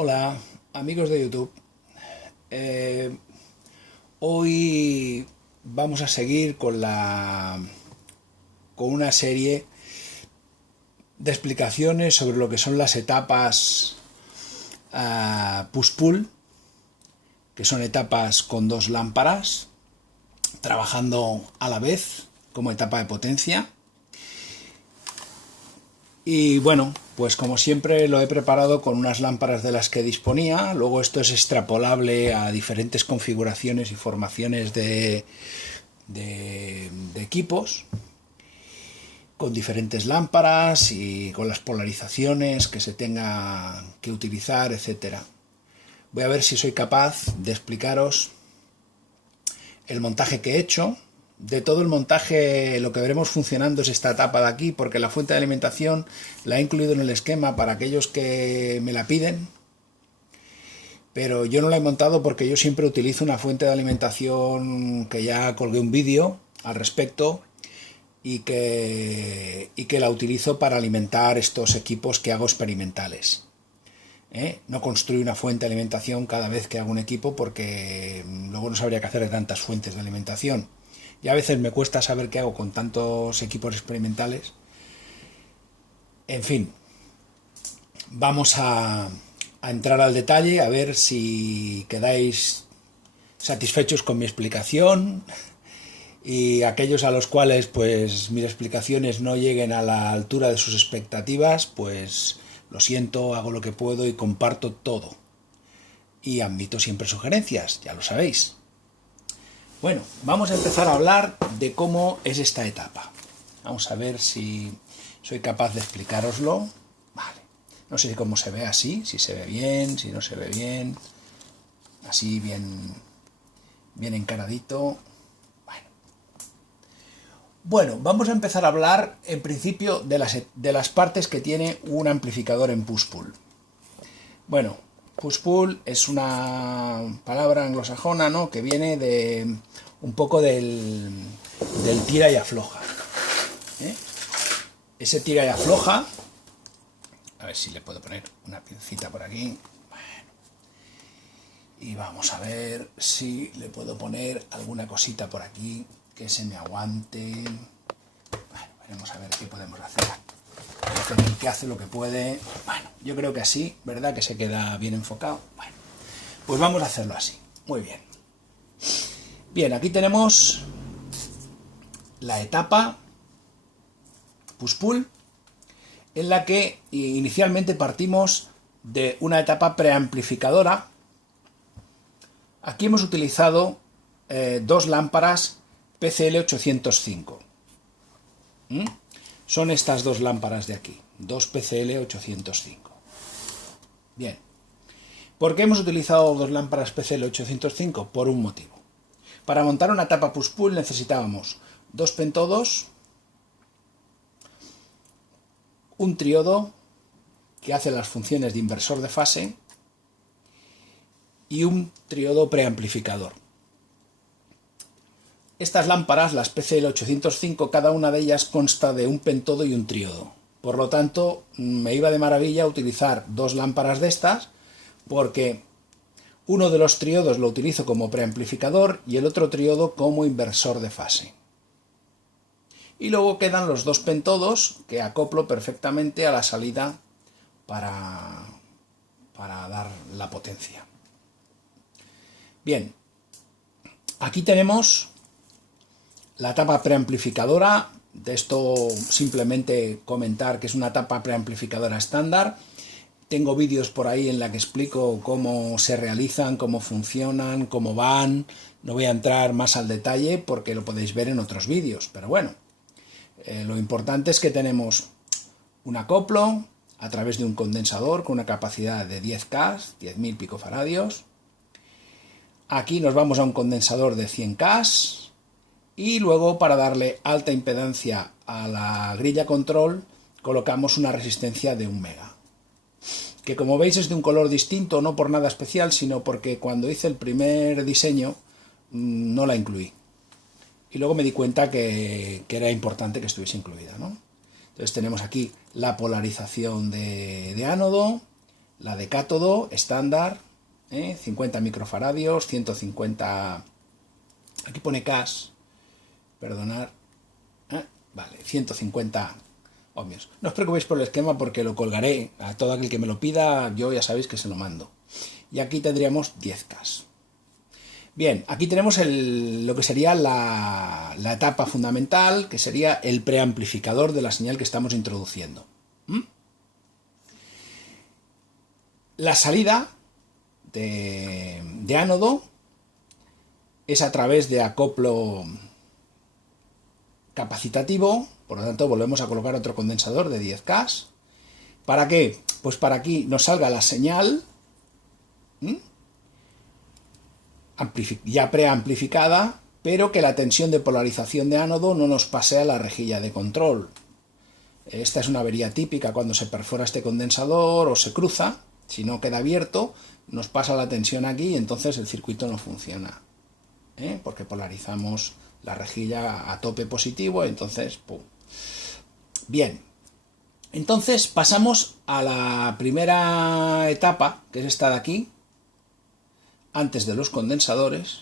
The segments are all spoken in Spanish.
Hola, amigos de YouTube. Eh, Hoy vamos a seguir con una serie de explicaciones sobre lo que son las etapas push-pull, que son etapas con dos lámparas trabajando a la vez como etapa de potencia. Y bueno, pues como siempre lo he preparado con unas lámparas de las que disponía. Luego esto es extrapolable a diferentes configuraciones y formaciones de equipos, con diferentes lámparas y con las polarizaciones que se tenga que utilizar, etcétera. Voy a ver si soy capaz de explicaros el montaje que he hecho. De todo el montaje, lo que veremos funcionando es esta etapa de aquí, porque la fuente de alimentación la he incluido en el esquema para aquellos que me la piden, pero yo no la he montado porque yo siempre utilizo una fuente de alimentación que ya colgué un vídeo al respecto y que la utilizo para alimentar estos equipos que hago experimentales. No construyo una fuente de alimentación cada vez que hago un equipo porque luego no sabría qué hacer de tantas fuentes de alimentación. Y a veces me cuesta saber qué hago con tantos equipos experimentales. En fin, vamos a entrar al detalle, a ver si quedáis satisfechos con mi explicación, y aquellos a los cuales pues mis explicaciones no lleguen a la altura de sus expectativas, pues lo siento, hago lo que puedo y comparto todo. Y admito siempre sugerencias, ya lo sabéis. Bueno, vamos a empezar a hablar de cómo es esta etapa. Vamos a ver si soy capaz de explicároslo. Vale. No sé cómo se ve así, si se ve bien, si no se ve bien. Así bien encaradito. Bueno, vamos a empezar a hablar en principio de las partes que tiene un amplificador en push-pull. Bueno, push-pull es una palabra anglosajona, ¿no?, que viene de un poco del tira y afloja. Ese tira y afloja, a ver si le puedo poner una pincita por aquí. Bueno, y vamos a ver si le puedo poner alguna cosita por aquí que se me aguante. Bueno, veremos a ver qué podemos hacer. El que hace lo que puede. Bueno, yo creo que así, ¿verdad?, que se queda bien enfocado. Bueno, pues vamos a hacerlo así. Muy bien. Bien, aquí tenemos la etapa push-pull, en la que inicialmente partimos de una etapa preamplificadora. Aquí hemos utilizado dos lámparas PCL 805. Son estas dos lámparas de aquí, dos PCL 805. Bien. ¿Por qué hemos utilizado dos lámparas PCL 805? Por un motivo. Para montar una etapa push-pull necesitábamos dos pentodos, un triodo que hace las funciones de inversor de fase y un triodo preamplificador. Estas lámparas, las PCL 805, cada una de ellas consta de un pentodo y un triodo. Por lo tanto, me iba de maravilla utilizar dos lámparas de estas, porque uno de los triodos lo utilizo como preamplificador y el otro triodo como inversor de fase. Y luego quedan los dos pentodos que acoplo perfectamente a la salida para dar la potencia. Bien, aquí tenemos la etapa preamplificadora. De esto simplemente comentar que es una etapa preamplificadora estándar. Tengo vídeos por ahí en la que explico cómo se realizan, cómo funcionan, cómo van. No voy a entrar más al detalle porque lo podéis ver en otros vídeos, pero bueno, lo importante es que tenemos un acoplo a través de un condensador con una capacidad de 10K, 10.000 picofaradios. Aquí nos vamos a un condensador de 100K. Y luego, para darle alta impedancia a la grilla control, colocamos una resistencia de 1 mega. Que como veis es de un color distinto, no por nada especial, sino porque cuando hice el primer diseño no la incluí. Y luego me di cuenta que era importante que estuviese incluida, ¿no? Entonces tenemos aquí la polarización de ánodo, La de cátodo estándar, 50 microfaradios, 150, aquí pone CAS, perdonar, vale, 150 ohmios. No os preocupéis por el esquema porque lo colgaré a todo aquel que me lo pida, yo ya sabéis que se lo mando. Y aquí tendríamos 10 CAS. Bien, aquí tenemos lo que sería la etapa fundamental, que sería el preamplificador de la señal que estamos introduciendo. La salida de ánodo es a través de acoplo capacitativo, por lo tanto volvemos a colocar otro condensador de 10K. ¿Para qué? Pues para aquí nos salga la señal ya preamplificada, pero que la tensión de polarización de ánodo no nos pase a la rejilla de control. Esta es una avería típica cuando se perfora este condensador o se cruza. Si no queda abierto, nos pasa la tensión aquí y entonces el circuito no funciona, porque polarizamos la rejilla a tope positivo, entonces ¡pum! Bien, entonces pasamos a la primera etapa, que es esta de aquí, antes de los condensadores,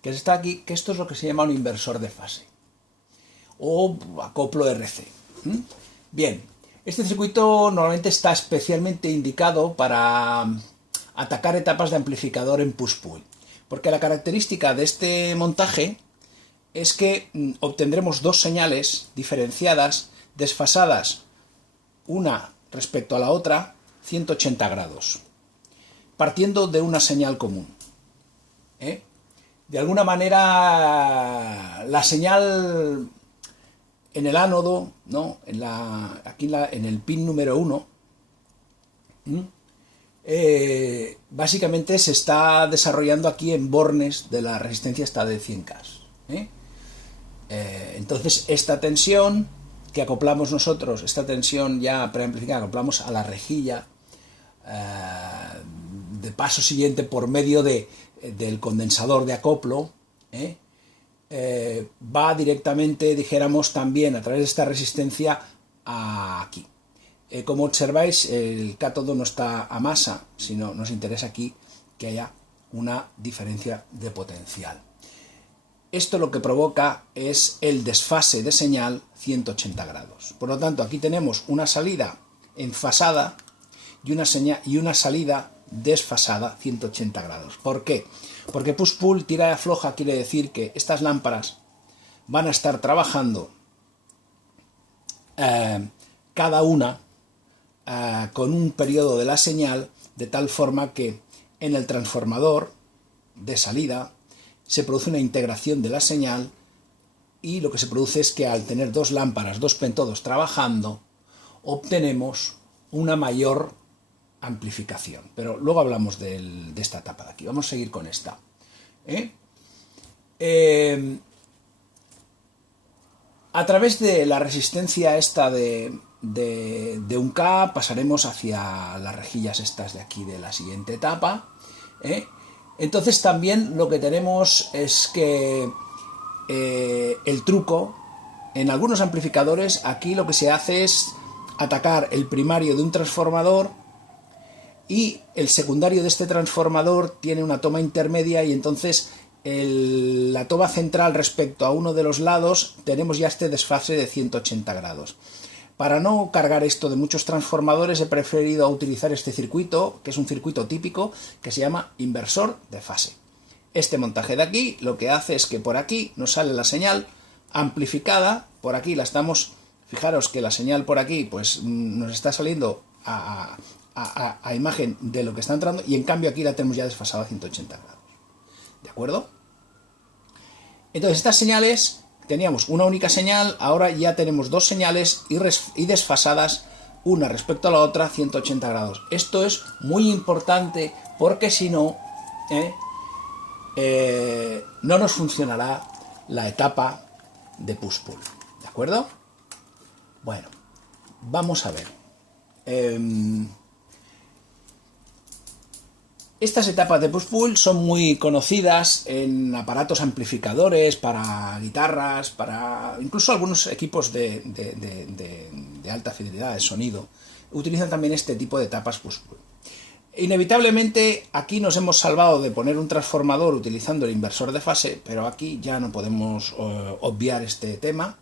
que es esta de aquí, que esto es lo que se llama un inversor de fase o acoplo RC. Bien. Este circuito normalmente está especialmente indicado para atacar etapas de amplificador en push-pull, porque la característica de este montaje es que obtendremos dos señales diferenciadas, desfasadas una respecto a la otra, 180 grados, partiendo de una señal común. De alguna manera, la señal en el ánodo, ¿no? En el pin número 1, básicamente se está desarrollando aquí en bornes de la resistencia esta de 100K. Entonces esta tensión que acoplamos nosotros, esta tensión ya preamplificada, acoplamos a la rejilla de paso siguiente por medio del condensador de acoplo, va directamente, dijéramos, también a través de esta resistencia aquí. Como observáis, el cátodo no está a masa, sino nos interesa aquí que haya una diferencia de potencial. Esto lo que provoca es el desfase de señal 180 grados. Por lo tanto, aquí tenemos una salida enfasada y una salida desfasada 180 grados. ¿Por qué? Porque push-pull, tira y afloja, quiere decir que estas lámparas van a estar trabajando cada una con un periodo de la señal, de tal forma que en el transformador de salida se produce una integración de la señal y lo que se produce es que al tener dos lámparas, dos pentodos trabajando, obtenemos una mayor amplificación. Pero luego hablamos de esta etapa de aquí. Vamos a seguir con esta. A través de la resistencia esta de 1K pasaremos hacia las rejillas estas de aquí de la siguiente etapa. Entonces también lo que tenemos es que el truco en algunos amplificadores, aquí lo que se hace es atacar el primario de un transformador y el secundario de este transformador tiene una toma intermedia y entonces la toma central respecto a uno de los lados tenemos ya este desfase de 180 grados. Para no cargar esto de muchos transformadores he preferido utilizar este circuito, que es un circuito típico, que se llama inversor de fase. Este montaje de aquí lo que hace es que por aquí nos sale la señal amplificada, por aquí la estamos, fijaros que la señal por aquí pues nos está saliendo a imagen de lo que está entrando y en cambio aquí la tenemos ya desfasada a 180 grados. ¿De acuerdo? Entonces estas señales, teníamos una única señal, ahora ya tenemos dos señales y desfasadas una respecto a la otra 180 grados. Esto es muy importante porque si no, no nos funcionará la etapa de push-pull. ¿De acuerdo? Bueno, vamos a ver. Estas etapas de push-pull son muy conocidas en aparatos amplificadores, para guitarras, para incluso algunos equipos de alta fidelidad de sonido. utilizan también este tipo de etapas push-pull. Inevitablemente aquí nos hemos salvado de poner un transformador utilizando el inversor de fase, pero aquí ya no podemos obviar este tema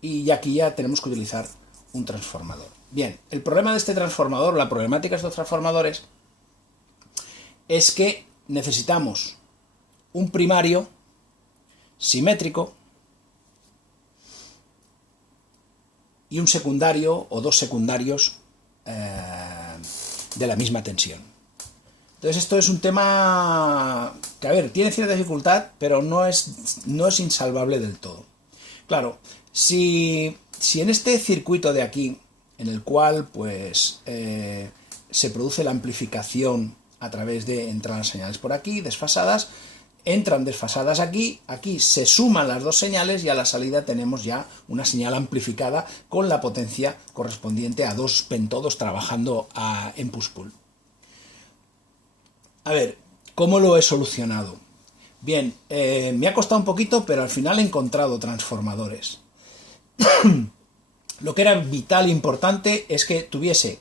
y aquí ya tenemos que utilizar un transformador. Bien, el problema de este transformador, la problemática de estos transformadores, es que necesitamos un primario simétrico y un secundario o dos secundarios de la misma tensión. Entonces esto es un tema que, a ver, tiene cierta dificultad, pero no es insalvable del todo. Claro, si en este circuito de aquí, en el cual pues se produce la amplificación a través de entran las señales por aquí, desfasadas, entran desfasadas aquí, aquí se suman las dos señales y a la salida tenemos ya una señal amplificada con la potencia correspondiente a dos pentodos trabajando en push-pull. A ver, ¿cómo lo he solucionado? Bien, me ha costado un poquito, pero al final he encontrado transformadores. Lo que era vital e importante es que tuviese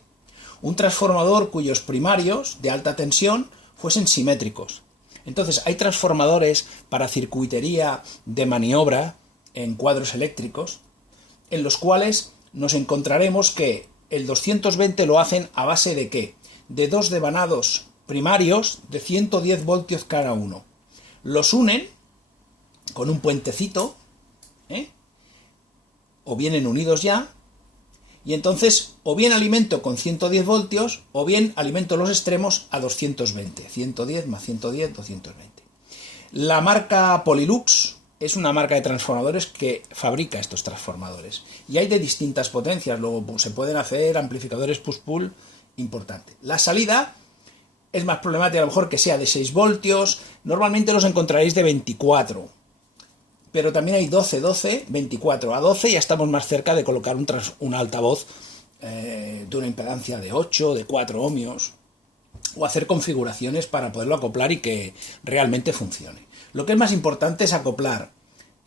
un transformador cuyos primarios de alta tensión fuesen simétricos. Entonces, hay transformadores para circuitería de maniobra en cuadros eléctricos, en los cuales nos encontraremos que el 220 lo hacen a base de ¿qué? De dos devanados primarios de 110 voltios cada uno. Los unen con un puentecito, o vienen unidos ya, y entonces o bien alimento con 110 voltios o bien alimento los extremos a 220, 110 más 110, 220. La marca Polylux es una marca de transformadores que fabrica estos transformadores y hay de distintas potencias, luego pues, se pueden hacer amplificadores push-pull importante. La salida es más problemática a lo mejor que sea de 6 voltios, normalmente los encontraréis de 24, pero también hay 12, 12, 24. A 12 ya estamos más cerca de colocar un altavoz de una impedancia de 8, de 4 ohmios, o hacer configuraciones para poderlo acoplar y que realmente funcione. Lo que es más importante es acoplar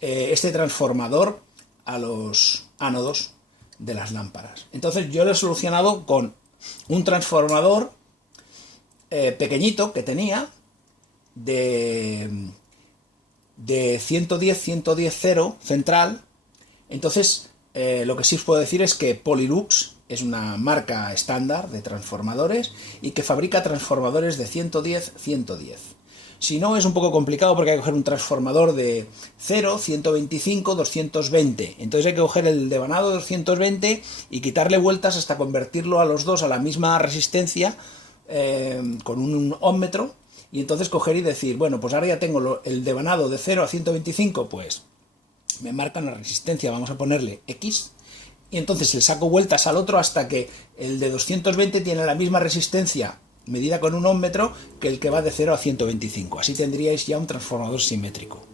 este transformador a los ánodos de las lámparas. Entonces yo lo he solucionado con un transformador pequeñito que tenía de 110, 110, 0 central. Entonces lo que sí os puedo decir es que Polylux es una marca estándar de transformadores y que fabrica transformadores de 110, 110. Si no, es un poco complicado porque hay que coger un transformador de 0, 125, 220. Entonces hay que coger el devanado de 220 y quitarle vueltas hasta convertirlo a los dos a la misma resistencia con un ómmetro. Y entonces coger y decir, bueno, pues ahora ya tengo el devanado de 0 a 125, pues me marcan la resistencia, vamos a ponerle X, y entonces le saco vueltas al otro hasta que el de 220 tiene la misma resistencia medida con un ómmetro que el que va de 0 a 125. Así tendríais ya un transformador simétrico.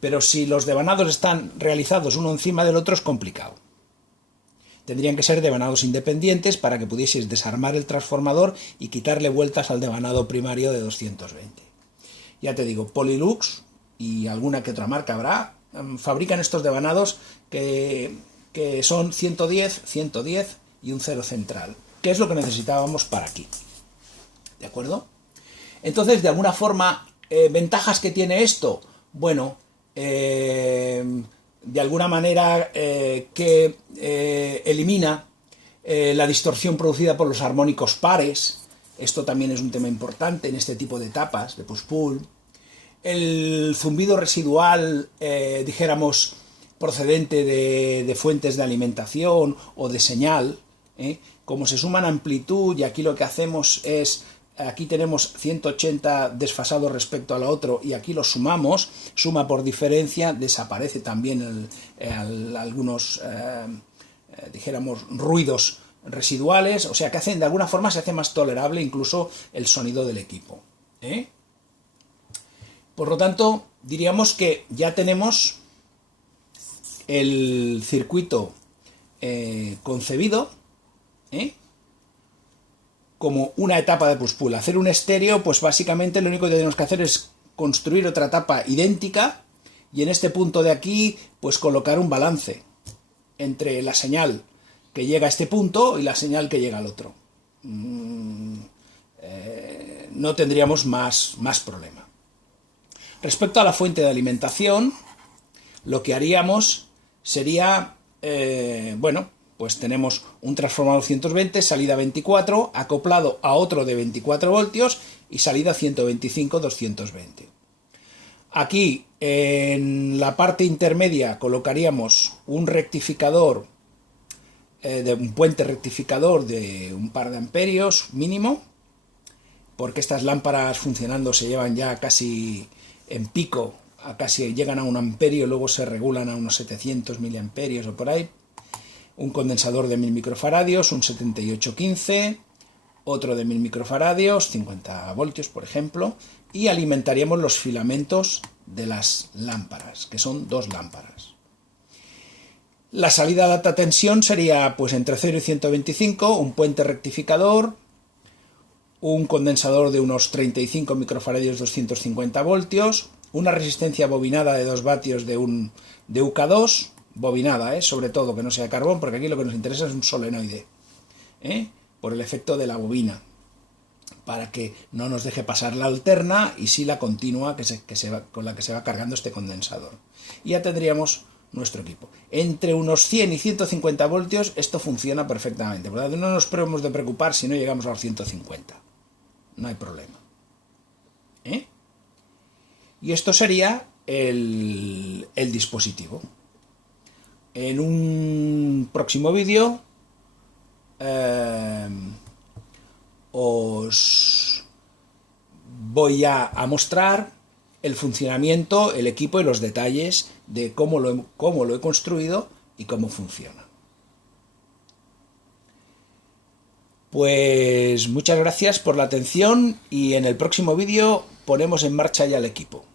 Pero si los devanados están realizados uno encima del otro es complicado. Tendrían que ser devanados independientes para que pudieseis desarmar el transformador y quitarle vueltas al devanado primario de 220. Ya te digo, Polylux y alguna que otra marca habrá, fabrican estos devanados que son 110, 110 y un 0 central, que es lo que necesitábamos para aquí. ¿De acuerdo? Entonces, de alguna forma, ¿ventajas que tiene esto? Bueno, de alguna manera que elimina la distorsión producida por los armónicos pares. Esto también es un tema importante en este tipo de etapas de push-pull. El zumbido residual, dijéramos, procedente de fuentes de alimentación o de señal, como se suman amplitud y aquí lo que hacemos es, aquí tenemos 180 desfasados respecto al otro y aquí los sumamos, suma por diferencia, desaparece también algunos, dijéramos, ruidos residuales, o sea que hacen, de alguna forma se hace más tolerable incluso el sonido del equipo. Por lo tanto, diríamos que ya tenemos el circuito concebido como una etapa de push-pull. Hacer un estéreo, pues básicamente lo único que tenemos que hacer es construir otra etapa idéntica y en este punto de aquí, pues colocar un balance entre la señal que llega a este punto y la señal que llega al otro. No tendríamos más problema. Respecto a la fuente de alimentación, lo que haríamos sería, bueno, pues tenemos un transformador 220, salida 24, acoplado a otro de 24 voltios y salida 125, 220. Aquí, en la parte intermedia, colocaríamos un rectificador, un puente rectificador de un par de amperios mínimo, porque estas lámparas funcionando se llevan ya casi en pico, casi llegan a 1 amperio, luego se regulan a unos 700 miliamperios o por ahí. Un condensador de 1000 microfaradios, un 7815, otro de 1000 microfaradios, 50 voltios por ejemplo, y alimentaríamos los filamentos de las lámparas, que son 2 lámparas. La salida de alta tensión sería pues entre 0 y 125, un puente rectificador, un condensador de unos 35 microfaradios, 250 voltios, una resistencia bobinada de 2 vatios de UK2, bobinada, sobre todo que no sea carbón, porque aquí lo que nos interesa es un solenoide, por el efecto de la bobina, para que no nos deje pasar la alterna y sí la continua con la que se va cargando este condensador. Y ya tendríamos nuestro equipo. Entre unos 100 y 150 voltios esto funciona perfectamente, por lo tanto no nos hemos de preocupar si no llegamos a los 150. No hay problema. Y esto sería el dispositivo. En un próximo vídeo os voy a mostrar el funcionamiento, el equipo y los detalles de cómo lo he construido y cómo funciona. Pues muchas gracias por la atención y en el próximo vídeo ponemos en marcha ya el equipo.